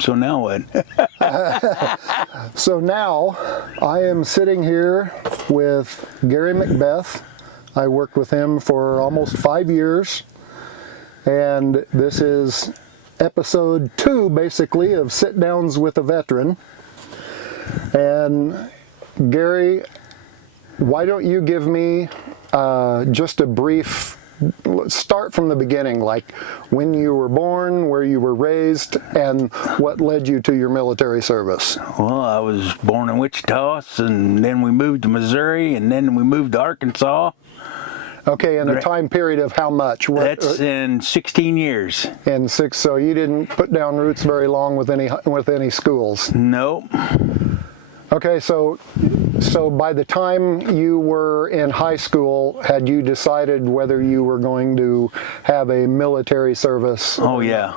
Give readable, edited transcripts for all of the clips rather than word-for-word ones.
So now what? So now I am sitting here with Gary McBeath. I worked with him for almost 5 years, and this is episode 2 basically of Sit-Downs with a Veteran. And Gary, why don't you give me just a brief, let's start from the beginning, like when you were born, where you were raised, and what led you to your military service. Well, I was born in Wichita, and then we moved to Missouri, and then we moved to Arkansas. Okay, in a time period of how much? That's in 16 years. In 6, so you didn't put down roots very long with any schools. Nope. Okay, so by the time you were in high school, had you decided whether you were going to have a military service? Oh yeah.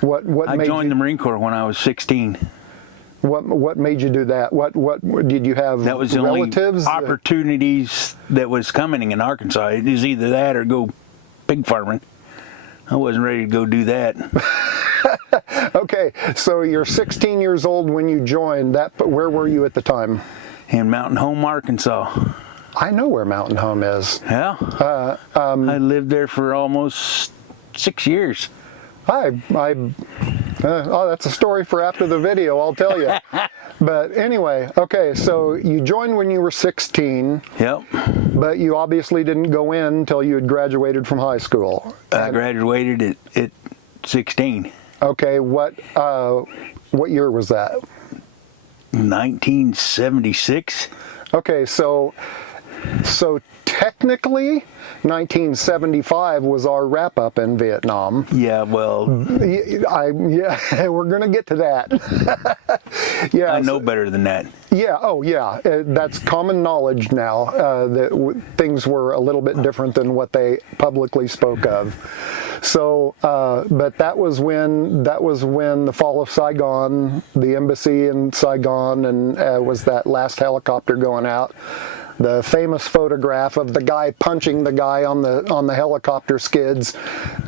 What I made joined you, the Marine Corps when I was 16. What made you do that? What did you have? That was the relatives? only opportunities that was coming in Arkansas. It was either that or go pig farming. I wasn't ready to go do that. Okay, so you're 16 years old when you joined. Where were you at the time? In Mountain Home, Arkansas. I know where Mountain Home is. Yeah. I lived there for almost 6 years. That's a story for after the video, I'll tell you. But anyway, okay, so you joined when you were 16. Yep. But you obviously didn't go in until you had graduated from high school. I graduated at 16. Okay, what year was that? 1976. Okay, so technically 1975 was our wrap up in Vietnam. Yeah, well, yeah, we're going to get to that. Yeah, I know better than that. Yeah, oh yeah, that's common knowledge now, that things were a little bit different than what they publicly spoke of. So, but that was when the fall of Saigon, the embassy in Saigon, and was that last helicopter going out. The famous photograph of the guy punching the guy on the helicopter skids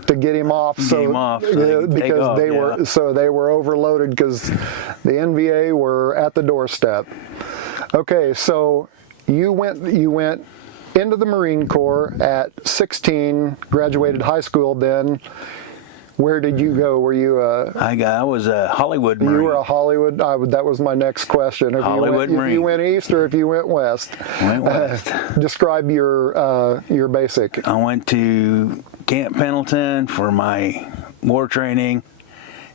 to get him off. Because they were overloaded because the NVA were at the doorstep. Okay, so you went into the Marine Corps at 16, graduated high school then. Where did you go? Were you I was a Hollywood Marine. You were a Hollywood. That was my next question. Hollywood Marine. If you went east or if you went west. Went west. Describe your basic. I went to Camp Pendleton for my war training,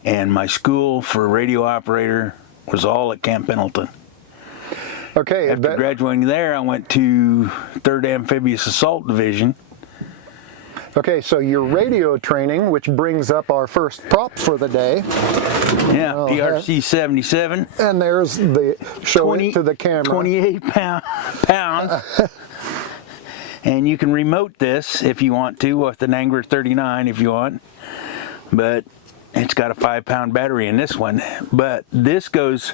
and my school for radio operator was all at Camp Pendleton. Okay. After graduating there, I went to 3rd Amphibious Assault Division. Okay, so your radio training, which brings up our first prop for the day. Yeah, PRC 77. And there's the, show it to the camera. 28 pounds. And you can remote this if you want to, with an Angler 39 if you want. But it's got a 5-pound battery in this one. But this goes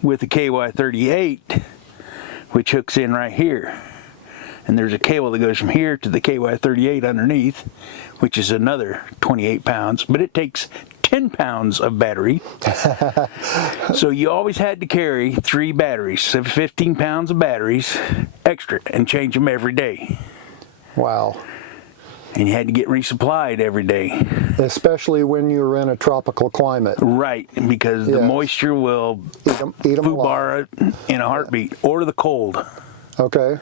with the KY38, which hooks in right here. And there's a cable that goes from here to the KY38 underneath, which is another 28 pounds, but it takes 10 pounds of battery. So you always had to carry 3 batteries, so 15 pounds of batteries extra, and change them every day. Wow. And you had to get resupplied every day. Especially when you were in a tropical climate. Right, because the moisture will eat 'em foobar it in a heartbeat, or the cold. Okay.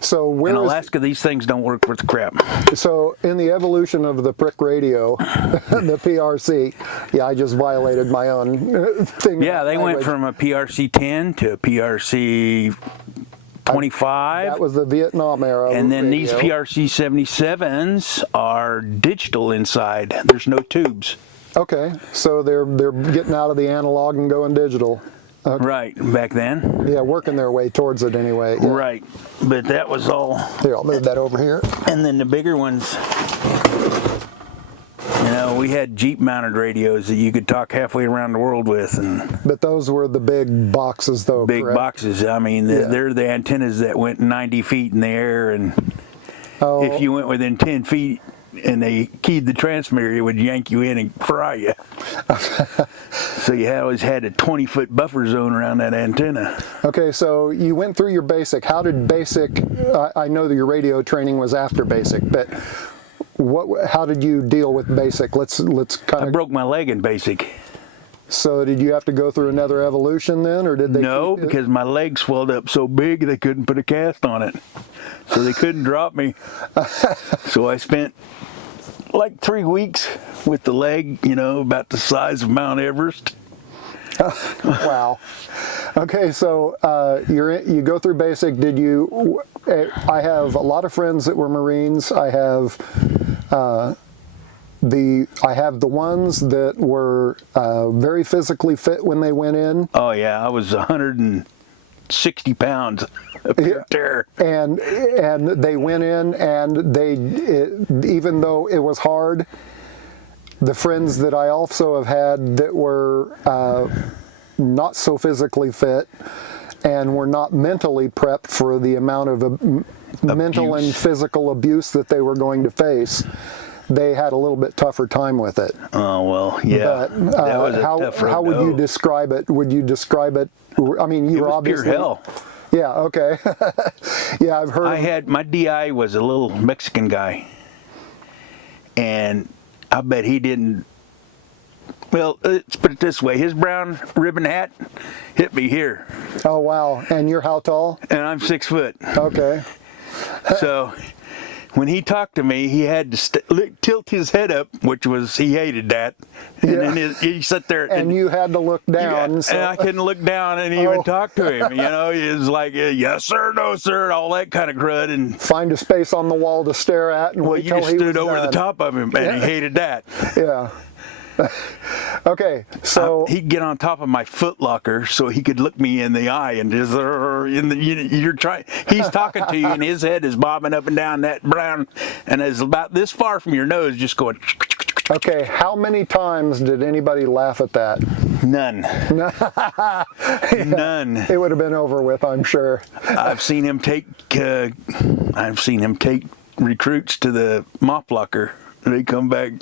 So in Alaska, these things don't work worth crap. So in the evolution of the prick radio, the PRC, yeah, I just violated my own thing. Yeah, they went from a PRC 10 to a PRC 25. That was the Vietnam era. And then these PRC 77s are digital inside. There's no tubes. Okay, so they're getting out of the analog and going digital. Okay. Right, back then. Yeah, working their way towards it anyway. Yeah. Right, but that was all. Here, I'll move that over here. And then the bigger ones, you know, we had Jeep mounted radios that you could talk halfway around the world with. But those were the big boxes though, Big correct? boxes. I mean, they're the antennas that went 90 feet in the air, and if you went within 10 feet and they keyed the transmitter, it would yank you in and fry you. So you always had a 20-foot buffer zone around that antenna. Okay, so you went through your basic. How did basic? I know that your radio training was after basic, but how did you deal with basic? Let's kind I of. broke my leg in basic. So did you have to go through another evolution then, or did they? No, because my leg swelled up so big they couldn't put a cast on it, so they couldn't drop me. So I spent like 3 weeks with the leg, about the size of Mount Everest. Wow. Okay, so you go through basic. Did you? I have a lot of friends that were Marines. I have the ones that were very physically fit when they went in. Oh yeah, I was 160 pounds up there. And they went in, and even though it was hard, the friends that I also have had that were not so physically fit and were not mentally prepped for the amount of mental and physical abuse that they were going to face, they had a little bit tougher time with it. Oh, well, yeah. But that was a tough road. How would you describe it? Would you describe it? I mean, you were obviously pure hell. Yeah, okay. Yeah, I've heard. My DI was a little Mexican guy, and I bet he didn't. Well, let's put it this way: his brown ribbon hat hit me here. Oh wow! And you're how tall? And I'm 6 foot. Okay. So when he talked to me, he had to tilt his head up, which was, he hated that. And then he sat there. And you had to look down. And I couldn't look down and even talk to him. He was like, yes sir, no sir, all that kind of crud. And find a space on the wall to stare at. And you just stood over the top of him, and he hated that. Yeah. Okay, so he'd get on top of my foot locker so he could look me in the eye, and just you're trying. He's talking to you, and his head is bobbing up and down that brown, and it's about this far from your nose, just going. Okay, how many times did anybody laugh at that? None. Yeah. None. It would have been over with, I'm sure. I've seen him take recruits to the mop locker. They come back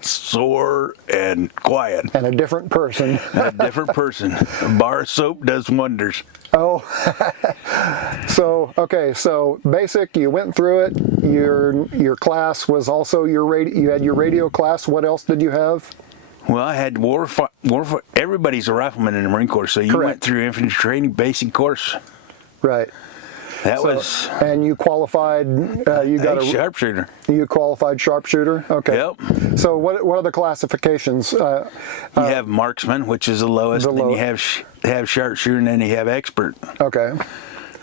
sore and quiet. And a different person. A different person. A bar of soap does wonders. Oh. So basic, you went through it. Your class was also you had your radio class. What else did you have? Well, I had everybody's a rifleman in the Marine Corps, so you went through infantry training basic course. Right. And you qualified. You got a sharpshooter. You qualified sharpshooter. Okay. Yep. So what are the classifications? You have marksman, which is the lowest. Then you have sharpshooter, and then you have expert. Okay.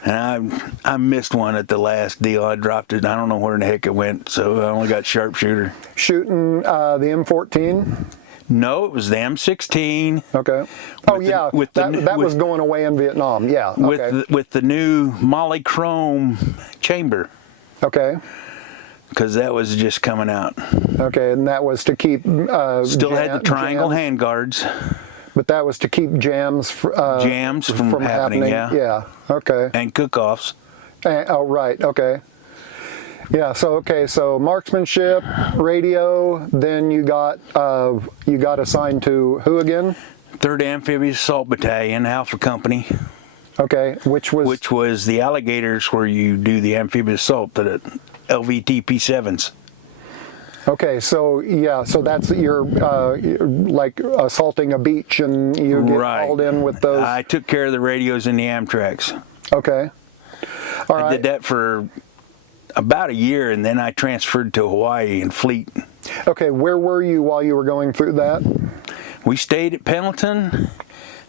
And I missed one at the last deal. I dropped it. I don't know where in the heck it went, so I only got sharpshooter. Shooting the M14. No, it was the M16. Okay. That was going away in Vietnam. Yeah. Okay. With the new Molychrome chamber. Okay. Because that was just coming out. Okay, and that was to keep. Still had the triangle handguards. But that was to keep jams from happening. Yeah. Yeah. Okay. And cook-offs. Right. Okay. Yeah. So marksmanship, radio. Then you got assigned to who again? 3rd Amphibious Assault Battalion, Alpha Company. Okay. Which was the alligators where you do the amphibious assault, the LVT-P7s. Okay. So that's you're like assaulting a beach, and you get called in with those. I took care of the radios in the Amtraks. Okay. All right. I did that for about a year, and then I transferred to Hawaii and Fleet. Okay, where were you while you were going through that? We stayed at Pendleton,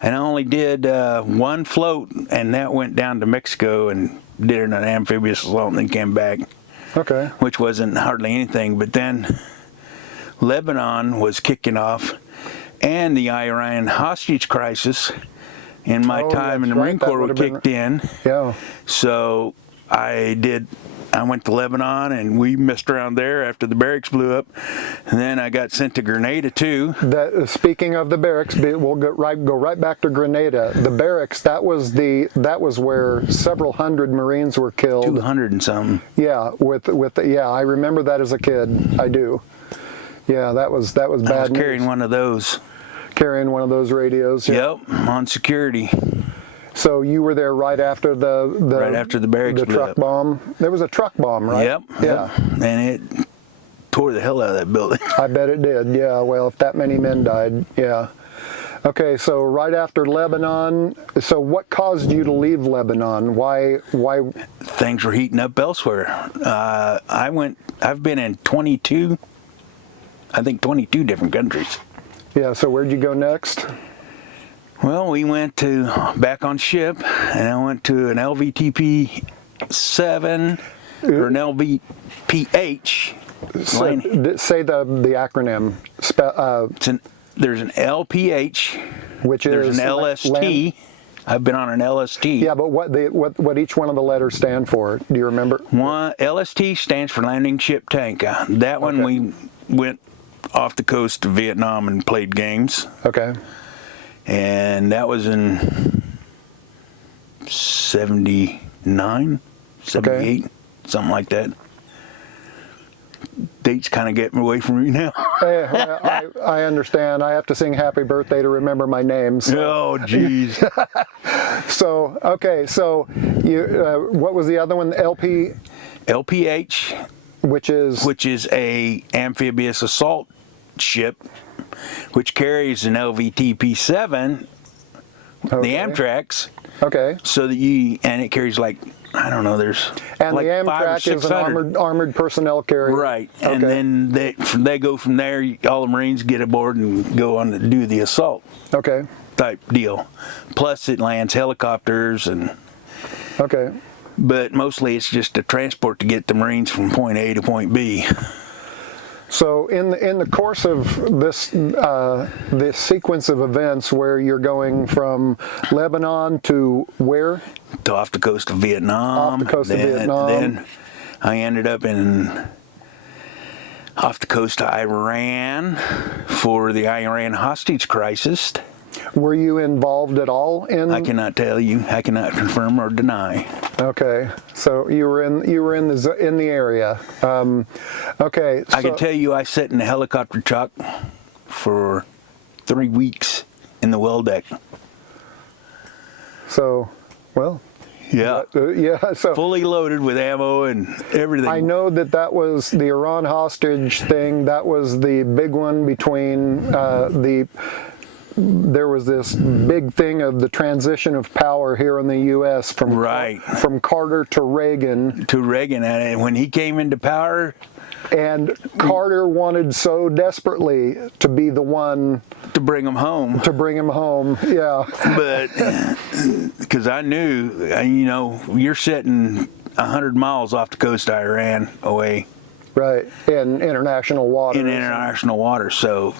and I only did one float, and that went down to Mexico and did an amphibious assault and then came back. Okay. Which wasn't hardly anything, but then Lebanon was kicking off, and the Iran hostage crisis in my time in the Marine Corps kicked in. Yeah. So I I went to Lebanon, and we messed around there after the barracks blew up. And then I got sent to Grenada too. Speaking of the barracks, we'll go right back to Grenada. The barracks, that was where several hundred Marines were killed. 200 and something. Yeah, I remember that as a kid. I do. Yeah, that was bad. I was carrying one of those. Carrying one of those radios. Yeah. Yep, on security. So you were there right after the barracks blew truck up. bomb. There was a truck bomb, right? Yep. Yeah. Yep. And it tore the hell out of that building. I bet it did. Yeah. Well, if that many men died, yeah. Okay. So right after Lebanon. So what caused you to leave Lebanon? Why? Things were heating up elsewhere. I've been in 22 different countries. Yeah. So where'd you go next? Well, we went back on ship, and I went to an LVTP 7 or an LVPH. Say the acronym. There's an LPH, which there's is an LST. I've been on an LST. Yeah, but what each one of the letters stand for? Do you remember? One LST stands for Landing Ship Tank. That one we went off the coast of Vietnam and played games. Okay. And that was in 79, 78, something like that. Dates kind of get away from me now. I understand. I have to sing happy birthday to remember my name. So. Oh, jeez. So, okay. So, what was the other one? LPH. Which is a amphibious assault ship, which carries an LVTP-7, the Amtracs. Okay. So that it carries there's and like the Amtrak is an armored personnel carrier. Right. Okay. And then they go from there, all the Marines get aboard and go on to do the assault. Okay. Type deal. Plus it lands helicopters and. Okay. But mostly it's just a transport to get the Marines from point A to point B. So in the course of this sequence of events where you're going from Lebanon to where? To off the coast of Vietnam. Off the coast of Vietnam. Then I ended up off the coast of Iran for the Iran hostage crisis. Were you involved at all in? I cannot tell you. I cannot confirm or deny. Okay, so you were in the area. Okay, I can tell you, I sat in the helicopter truck for 3 weeks in the well deck. So, well. Yeah. Yeah. So fully loaded with ammo and everything. I know that was the Iran hostage thing. That was the big one between there was this big thing of the transition of power here in the U.S. from Carter to Reagan. And when he came into power, and Carter wanted so desperately to be the one to bring him home. Yeah. But because I knew, you're sitting 100 miles off the coast of Iran away. Right, in international waters. So,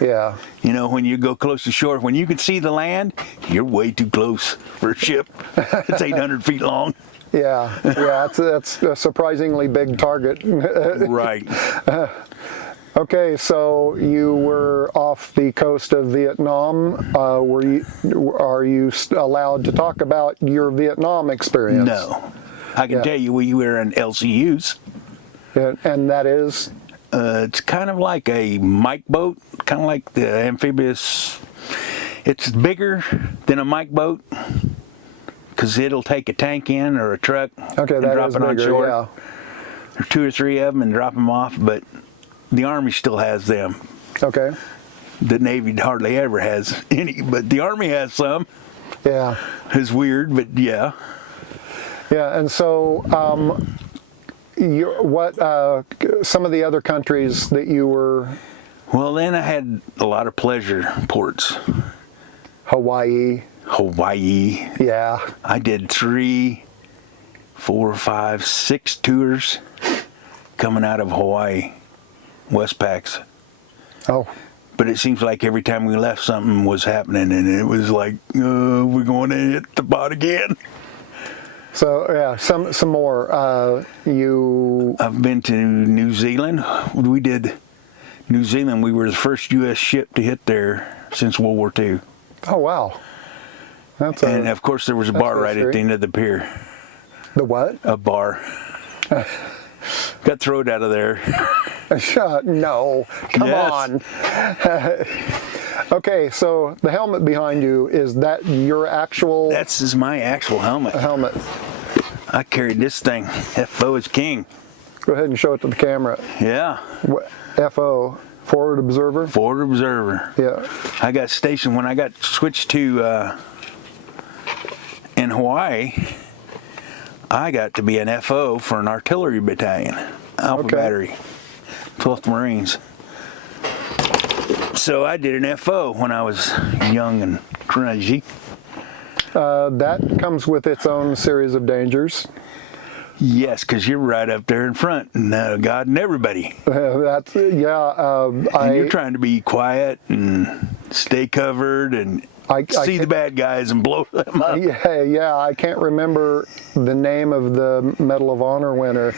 yeah. When you go close to shore, when you can see the land, you're way too close for a ship. It's 800 feet long. Yeah, that's a surprisingly big target. Right. Okay, so you were off the coast of Vietnam. Are you allowed to talk about your Vietnam experience? No. I can tell you we were in LCUs. And that is? It's kind of like a Mike boat, kind of like the amphibious. It's bigger than a Mike boat because it'll take a tank in or a truck and drop it on shore. Yeah. There's 2 or 3 of them and drop them off, but the Army still has them. Okay. The Navy hardly ever has any, but the Army has some. Yeah. It's weird, but yeah. Yeah, and so some of the other countries that you were? Well, then I had a lot of pleasure ports. Hawaii. Yeah. I did 3, 4, 5, 6 tours coming out of Hawaii, Westpacks. Oh. But it seems like every time we left, something was happening, and it was like, we're going to hit the pot again. So yeah, some more. I've been to New Zealand. We did New Zealand. We were the first U.S. ship to hit there since World War II. Oh wow. And of course there was a bar right at the end of the pier. The what? A bar. Got thrown out of there. No, come on. Okay, so the helmet behind you, is that your actual? That's my actual helmet. Helmet. I carried this thing. FO is king. Go ahead and show it to the camera. Yeah. FO, Forward Observer. Forward Observer. Yeah. I got stationed when I got switched to in Hawaii. I got to be an FO for an artillery battalion, Alpha Battery, 12th Marines. So I did an FO when I was young and grungy. That comes with its own series of dangers. Yes, because you're right up there in front, and God and everybody. That's and you're trying to be quiet and stay covered and see the bad guys and blow them up. Yeah, I can't remember the name of the Medal of Honor winner,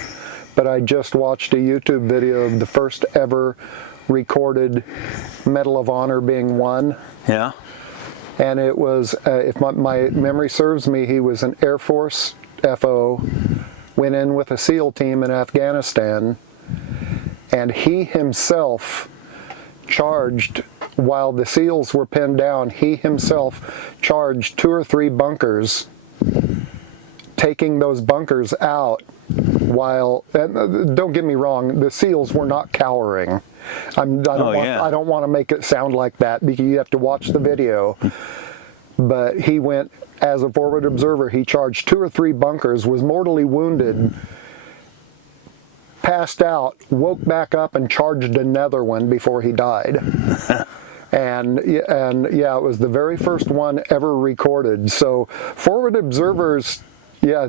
but I just watched a YouTube video of the first ever recorded Medal of Honor being won. Yeah. And it was, if my memory serves me, he was an Air Force FO, went in with a SEAL team in Afghanistan, and he himself charged, while the SEALs were pinned down, he himself charged 2 or 3 bunkers, taking those bunkers out while, and don't get me wrong, the SEALs were not cowering. I don't want to make it sound like that, because you have to watch the video. But he went, as a forward observer, he charged 2 or 3 bunkers, was mortally wounded, passed out, woke back up and charged another one before he died. And yeah, it was the very first one ever recorded. So forward observers, yeah,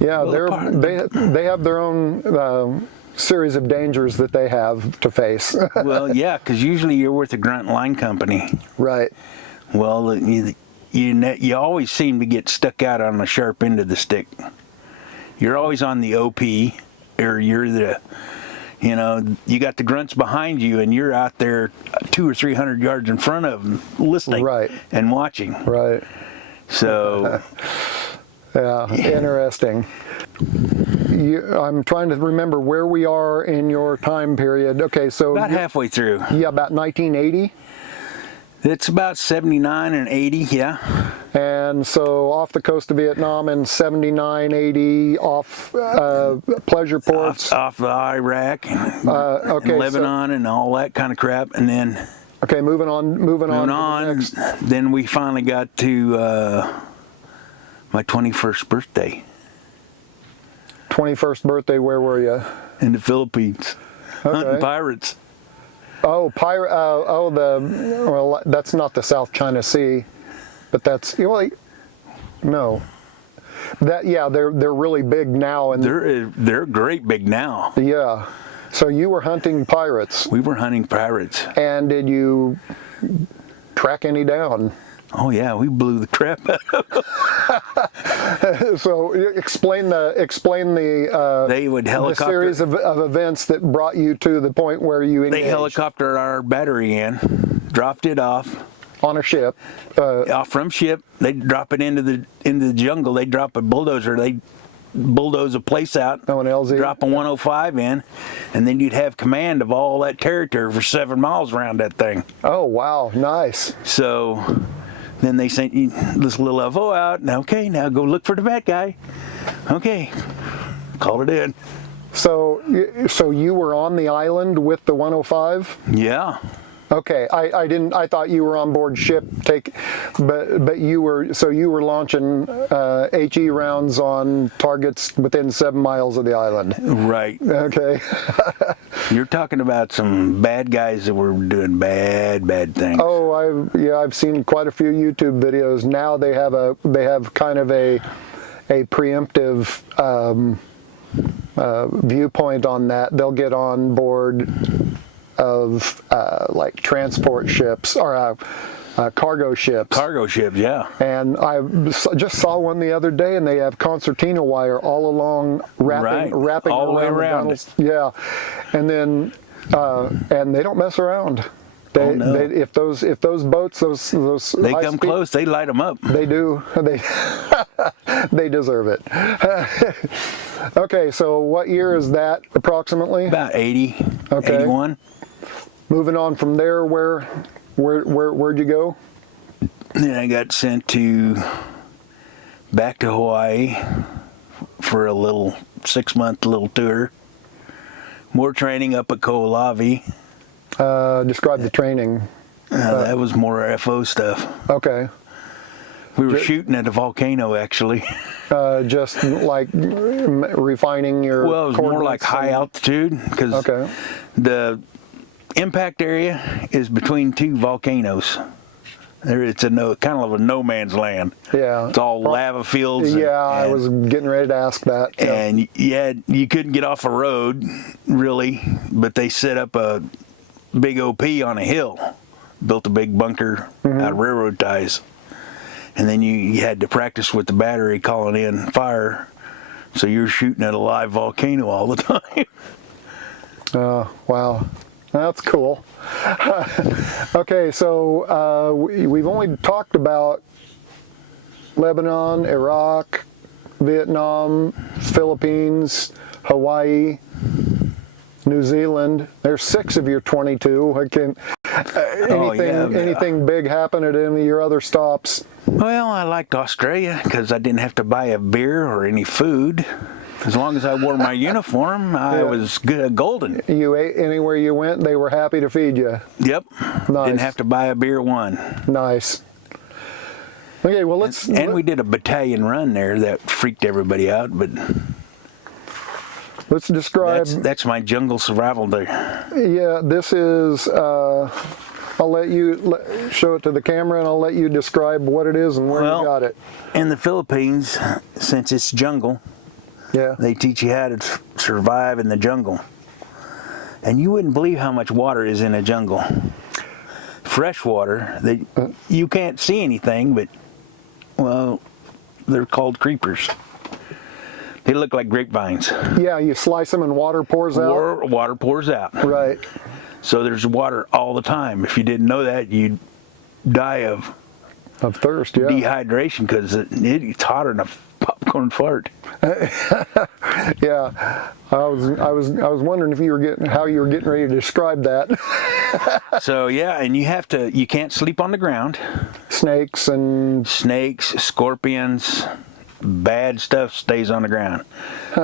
well, they have their own series of dangers that they have to face. Well, yeah, because usually you're with a grunt line company. Right. Well, you always seem to get stuck out on the sharp end of the stick. You're always on the OP, or you're the, you got the grunts behind you, and you're out there 200 or 300 yards in front of them, listening and watching. Right. So. Yeah, interesting. I'm trying to remember where we are in your time period. Okay, so about halfway through. Yeah, about 1980. It's about 79 and 80, yeah. And so off the coast of Vietnam in 79, 80, off pleasure ports. Off the Iraq and Lebanon and all that kind of crap. And then... Okay, moving on. Then we finally got to my 21st birthday. 21st birthday, where were you? In the Philippines. Okay. Hunting pirates. Oh, well, that's not the South China Sea, but that's, no. They're really big now, and they're great big now. Yeah. So you were hunting pirates. We were hunting pirates. And did you track any down? Oh yeah, we blew the crap out of them. So explain the they would helicopter the series of events that brought you to the point where you engaged. They helicoptered our battery in, dropped it off on a ship. Off from ship, they'd drop it into the jungle. They'd drop a bulldozer. They bulldoze a place out. Oh, an LZ. Drop a 105 in, and then you'd have command of all that territory for 7 miles around that thing. Oh wow, nice. So. Then they sent you this little FO out. Okay, now go look for the bad guy. Okay, call it in. So you were on the island with the 105? Yeah. Okay, I thought you were on board ship. But you were launching HE rounds on targets within 7 miles of the island. Right. Okay. You're talking about some bad guys that were doing bad things. Oh, I've seen quite a few YouTube videos. Now they have kind of a preemptive viewpoint on that. They'll get on board of like transport ships or cargo ships. Cargo ships, yeah. And I just saw one the other day, and they have concertina wire all along, wrapping all the way around around. Yeah, and then and they don't mess around. They, no. if those boats, those They high come speed, close, they light them up. They do. They deserve it. Okay, so what year is that approximately? About 80, Okay. 81. Moving on from there, where'd you go? Then I got sent back to Hawaii for a little 6-month little tour. More training up at Koalavi. Describe the training. That was more FO stuff. Okay. We were shooting at a volcano, actually. Just like refining your. Well, it was more like high altitude because Okay. the impact area is between two volcanoes. It's kind of a no man's land. Yeah. It's all lava fields. Yeah, I was getting ready to ask that. Yeah. And you couldn't get off a road, really, but they set up a big OP on a hill, built a big bunker out of railroad ties. And then you had to practice with the battery calling in fire, so you're shooting at a live volcano all the time. Wow, that's cool. Okay, so we've only talked about Lebanon, Iraq, Vietnam, Philippines, Hawaii, New Zealand. There's 6 of your 22. Anything big happen at any of your other stops? Well, I liked Australia because I didn't have to buy a beer or any food. As long as I wore my uniform, I was golden. You ate anywhere you went, they were happy to feed you. Yep. Nice. Didn't have to buy a beer one. Nice. Okay, well we did a battalion run there that freaked everybody out, but let's describe. That's my jungle survival day. Yeah, this is. I'll let you show it to the camera, and I'll let you describe what it is and where you got it. In the Philippines, since it's jungle, they teach you how to survive in the jungle. And you wouldn't believe how much water is in a jungle. Fresh water, you can't see anything, but, well, they're called creepers. They look like grapevines. Yeah, you slice them and water pours out? Water pours out. Right. So there's water all the time. If you didn't know that, you'd die of thirst, yeah. Dehydration because it's hotter than a popcorn fart. Yeah, I was wondering if how you were getting ready to describe that. So yeah, and you can't sleep on the ground. Snakes, scorpions, bad stuff stays on the ground.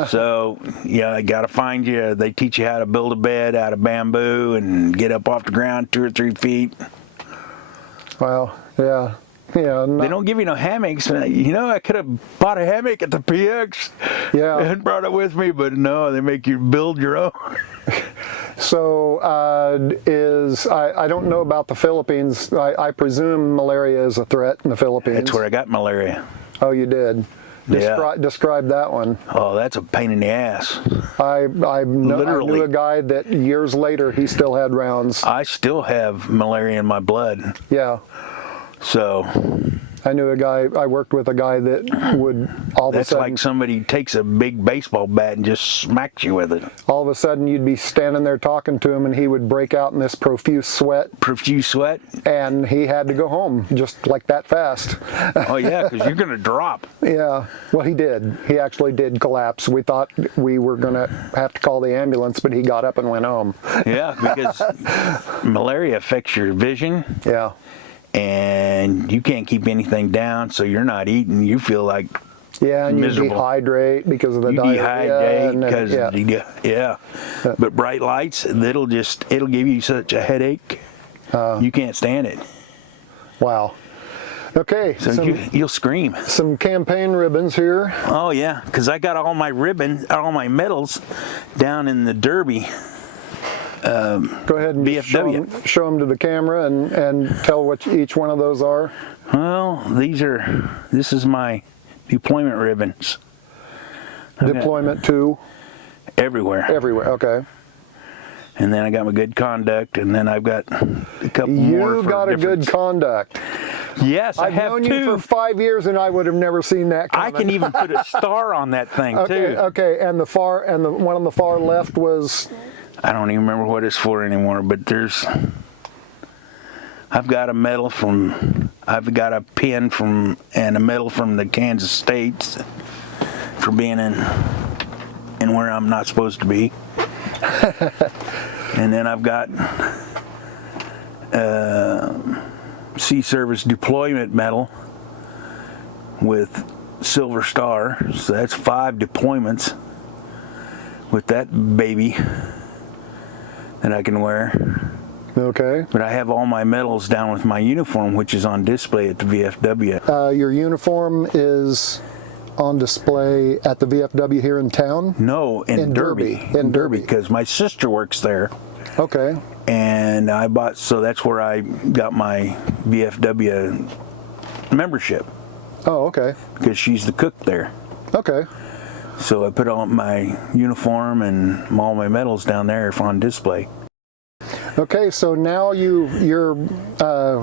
So I gotta find you. They teach you how to build a bed out of bamboo and get up off the ground 2 or 3 feet. Wow, yeah. Yeah, they don't give you no hammocks. I could have bought a hammock at the PX and brought it with me, but no, they make you build your own. So I don't know about the Philippines. I presume malaria is a threat in the Philippines. That's where I got malaria. Oh, you did? Describe that one. Oh, that's a pain in the ass. I knew a guy that years later he still had rounds. I still have malaria in my blood. Yeah. So I knew a guy, I worked with a guy that would all of a sudden... That's like somebody takes a big baseball bat and just smacks you with it. All of a sudden you'd be standing there talking to him and he would break out in this profuse sweat. Profuse sweat? And he had to go home just like that fast. Oh yeah, because you're going to drop. Yeah, well he did. He actually did collapse. We thought we were going to have to call the ambulance, but he got up and went home. Yeah, because malaria affects your vision. Yeah. And you can't keep anything down, so you're not eating. You feel like and miserable. You dehydrate because of the diarrhea. But bright lights, it'll give you such a headache. You can't stand it. Wow. Okay. So you'll scream. Some campaign ribbons here. Oh yeah, because I got all my medals down in the Derby. Go ahead and BFW. show them to the camera and tell what each one of those are. Well, this is my deployment ribbons. Deployment to? Everywhere. Everywhere, okay. And then I got my good conduct, and then I've got a couple more. You got a good conduct. Yes, I I've have known two. you for 5 years, and I would have never seen that coming. I can even put a star on that thing too. Okay, and the one on the far left was. I don't even remember what it's for anymore, but I've got a medal I've got a pin and a medal from the Kansas States for being in where I'm not supposed to be. And then I've got Sea Service Deployment Medal with Silver Star, so that's 5 deployments with that baby that I can wear. Okay. But I have all my medals down with my uniform, which is on display at the VFW. Your uniform is on display at the VFW here in town? No, in Derby. In Derby. Because my sister works there. Okay. And so that's where I got my VFW membership. Oh, okay. Because she's the cook there. Okay. So I put on my uniform and all my medals down there on display. Okay, so now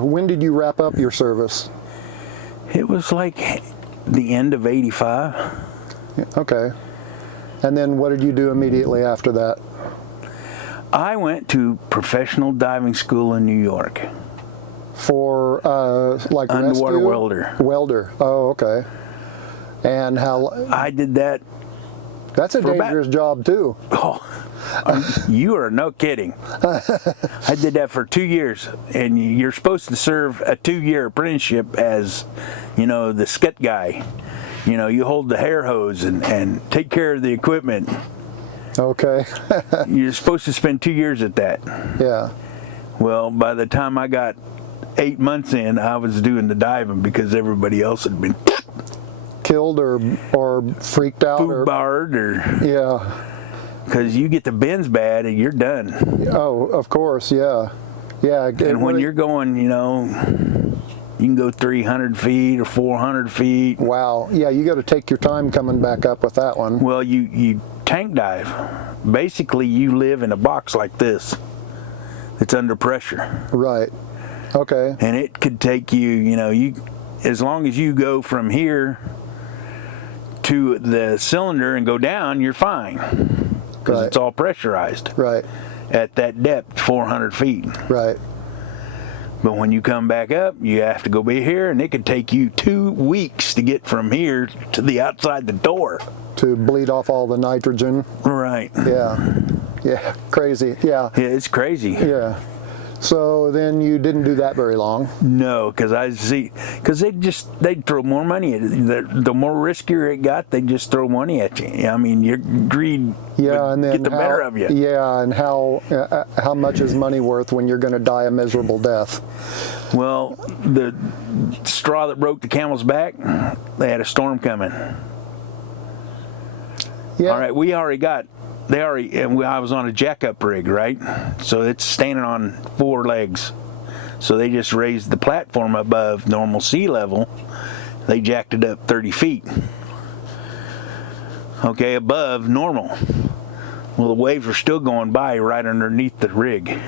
when did you wrap up your service? It was like the end of '85. Okay. And then what did you do immediately after that? I went to professional diving school in New York. For like underwater rescue? welder. Welder. Oh, okay. And how? I did that. That's a dangerous job too. Oh, you are no kidding. I did that for 2 years, and you're supposed to serve a 2-year apprenticeship as, the skit guy. You hold the hair hose and take care of the equipment. Okay. You're supposed to spend 2 years at that. Yeah. Well, by the time I got 8 months in, I was doing the diving because everybody else had been killed or freaked out food barred or yeah. Because you get the bends bad and you're done. Oh, of course, yeah. Yeah. And when you're going, you can go 300 feet or 400 feet. Wow. Yeah, you got to take your time coming back up with that one. Well, you tank dive. Basically, you live in a box like this. It's under pressure. Right. Okay. And it could take you, as long as you go from here to the cylinder and go down, you're fine. Because it's all pressurized. Right. At that depth, 400 feet. Right. But when you come back up, you have to go be here, and it could take you 2 weeks to get from here to the outside the door. To bleed off all the nitrogen. Right. Yeah. Yeah. Crazy. Yeah. Yeah, it's crazy. Yeah. So then you didn't do that very long. No, because they'd throw more money at it. The more riskier it got, they'd just throw money at you. I mean, your greed would get the better of you. Yeah, and how much is money worth when you're going to die a miserable death? Well, the straw that broke the camel's back, they had a storm coming. Yeah. All right, I was on a jack-up rig, right? So it's standing on 4 legs. So they just raised the platform above normal sea level. They jacked it up 30 feet. Okay, above normal. Well, the waves were still going by right underneath the rig.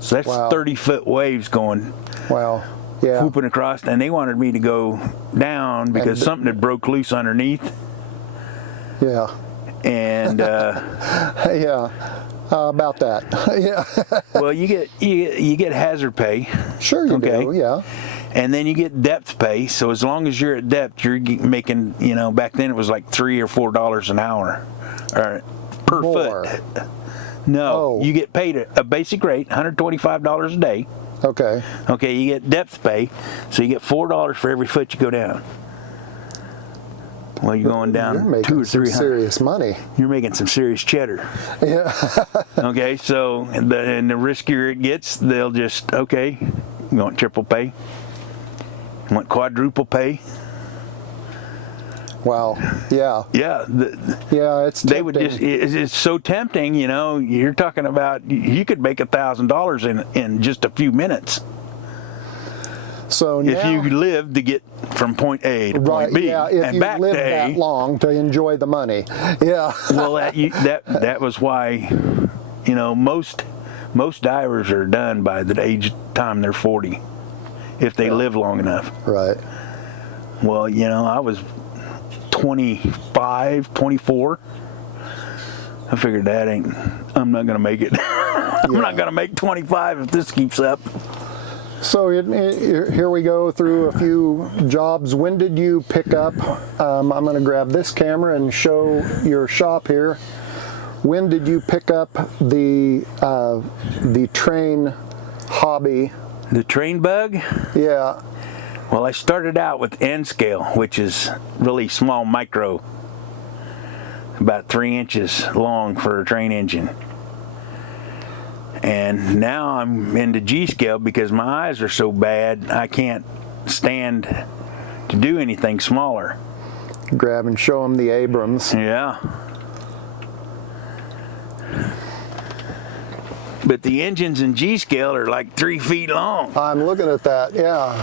So that's 30-foot waves going. Wow. Yeah. Whooping across, and they wanted me to go down because something had broke loose underneath. Yeah. And yeah, about that. Yeah. Well, you get hazard pay. Sure you do. Yeah. And then you get depth pay. So as long as you're at depth, you're making, back then it was like $3 or $4 an hour, or per foot. No, you get paid a basic rate, $125 a day. Okay. Okay, you get depth pay, so you get $4 for every foot you go down. Well, you're going down you're making 200 or 300. Some serious money. You're making some serious cheddar. Yeah. Okay, so and the riskier it gets, they'll just you want triple pay? You want quadruple pay? Wow. Yeah. Yeah. Yeah, it's tempting. They would just. It's so tempting, You're talking about you could make $1,000 in just a few minutes. So now, if you live to get from point A to point B and back to A, that long to enjoy the money, yeah. Well, that was why, most Most divers are done by the age time they're 40, if they live long enough. Right. Well, I was 25, 24. I figured I'm not gonna make it. I'm not gonna make 25 if this keeps up. So here we go through a few jobs. When did you pick up? I'm going to grab this camera and show your shop here. When did you pick up the train hobby? The train bug? Yeah. Well, I started out with N scale, which is really small micro, about 3 inches long for a train engine. And now I'm into G scale because my eyes are so bad I can't stand to do anything smaller. Grab and show them the Abrams. Yeah. But the engines in G scale are like 3 feet long. I'm looking at that, yeah.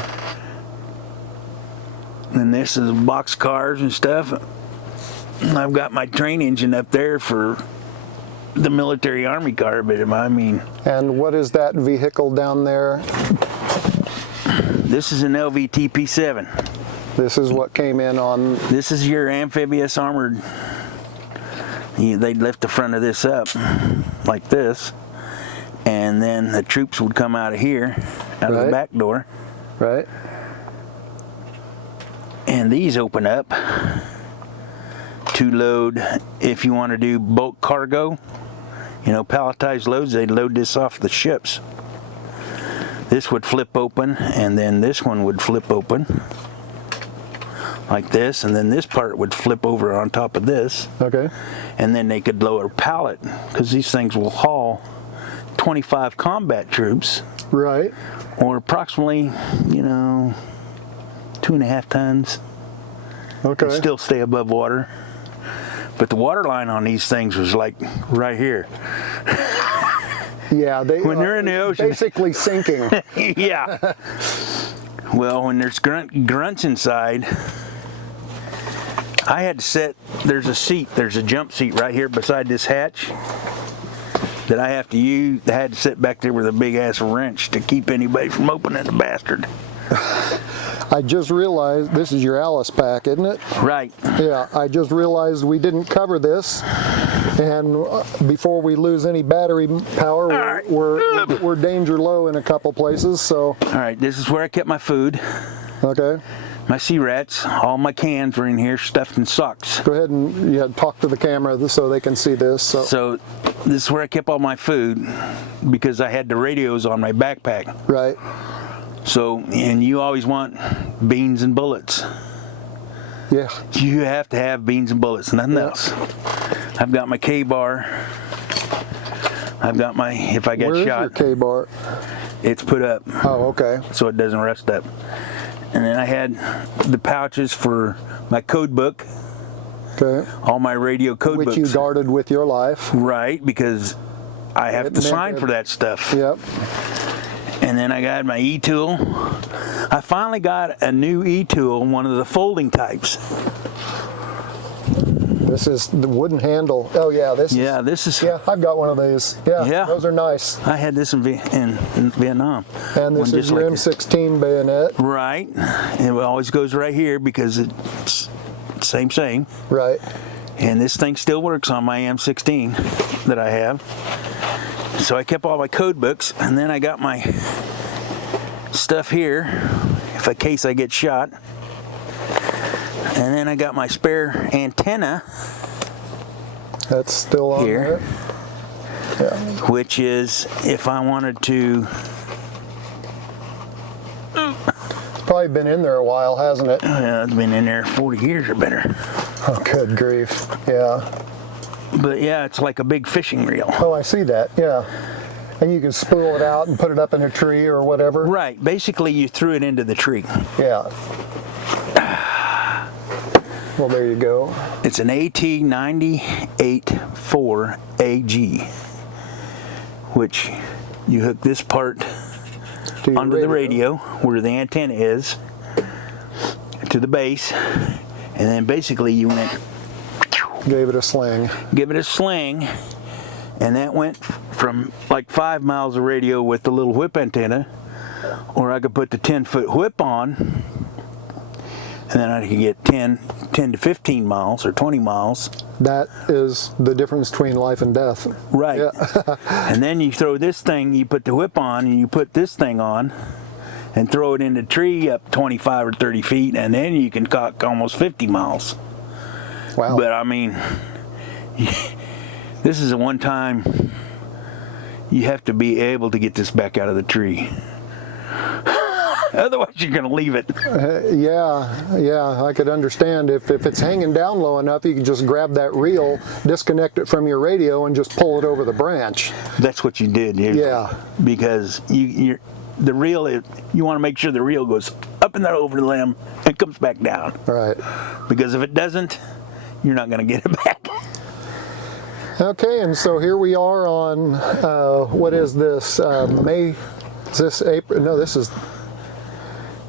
And this is box cars and stuff. I've got my train engine up there for the military army car, but I mean. And what is that vehicle down there? This is an LVTP7. This is what came in on. This is your amphibious armored. They'd lift the front of this up like this, and then the troops would come out of here, out of the back door. Right. And these open up to load, if you want to do bulk cargo, palletized loads, they'd load this off the ships. This would flip open, and then this one would flip open like this, and then this part would flip over on top of this. Okay. And then they could lower a pallet, because these things will haul 25 combat troops. Right. Or approximately, 2.5 tons. Okay. And still stay above water. But the water line on these things was like right here. Yeah, when they're in the ocean, basically sinking. Yeah. Well, when there's grunts inside, I had to set. There's a jump seat right here beside this hatch that I have to use. I had to sit back there with a big ass wrench to keep anybody from opening the bastard. I just realized this is your Alice pack, isn't it? Right. Yeah, I just realized we didn't cover this, and before we lose any battery power, we're danger low in a couple places. So. All right, this is where I kept my food. Okay. My sea rats, all my cans were in here stuffed in socks. Go ahead and talk to the camera so they can see this. So this is where I kept all my food because I had the radios on my backpack. Right. So, and you always want beans and bullets. Yeah. You have to have beans and bullets, nothing else. I've got my K-bar. I've got my, if I get Where shot. Where's your K-bar? It's put up. Oh, okay. So it doesn't rust up. And then I had the pouches for my code book. Okay. All my radio code books. Which you guarded with your life. Right, because I have to sign for that stuff. Yep. And then I got my e-tool. I finally got a new e-tool, one of the folding types. This is the wooden handle. Oh yeah, this is. Yeah, I've got one of these. Yeah, those are nice. I had this in Vietnam. And this is your M16 bayonet. Right. It always goes right here because it's same. Right. And this thing still works on my M16 that I have. So I kept all my code books, and then I got my stuff here in case I get shot. And then I got my spare antenna. That's still on here, there. Yeah. Which is if I wanted to. It's probably been in there a while, hasn't it? Yeah, it's been in there 40 years or better. Oh, good grief. Yeah. But yeah, it's like a big fishing reel. Oh, I see that. Yeah. And you can spool it out and put it up in a tree or whatever. Right. Basically, you threw it into the tree. Yeah. Well, there you go. It's an AT-98-4AG, which you hook this part onto the radio where the antenna is to the base, and then basically you went. Gave it a sling. Give it a sling, and that went from like 5 miles of radio with the little whip antenna, or I could put the 10-foot whip on, and then I could get 10 to 15 miles or 20 miles. That is the difference between life and death. Right. Yeah. And then you throw this thing, you put the whip on, and you put this thing on, and throw it in the tree up 25 or 30 feet, and then you can cock almost 50 miles. Wow. But I mean, this is a one time, you have to be able to get this back out of the tree. Otherwise, you're going to leave it. Yeah, I could understand if it's hanging down low enough, you can just grab that reel, disconnect it from your radio, and just pull it over the branch. That's what you did. Yeah. Because the reel, you want to make sure the reel goes up and then over the limb and comes back down. Right. Because if it doesn't, you're not going to get it back. Okay, and so here we are on, what is this, May, is this April? No, this is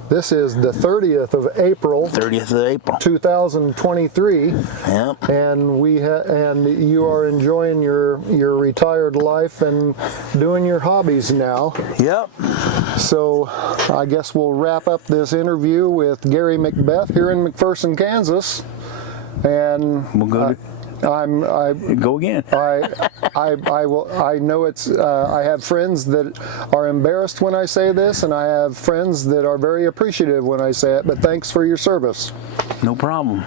the 30th of April. 30th of April. 2023. Yep. And and you are enjoying your retired life and doing your hobbies now. Yep. So I guess we'll wrap up this interview with Gary McBeath here in McPherson, Kansas. And We'll go go again. I know it's, I have friends that are embarrassed when I say this, and I have friends that are very appreciative when I say it, but thanks for your service. No problem.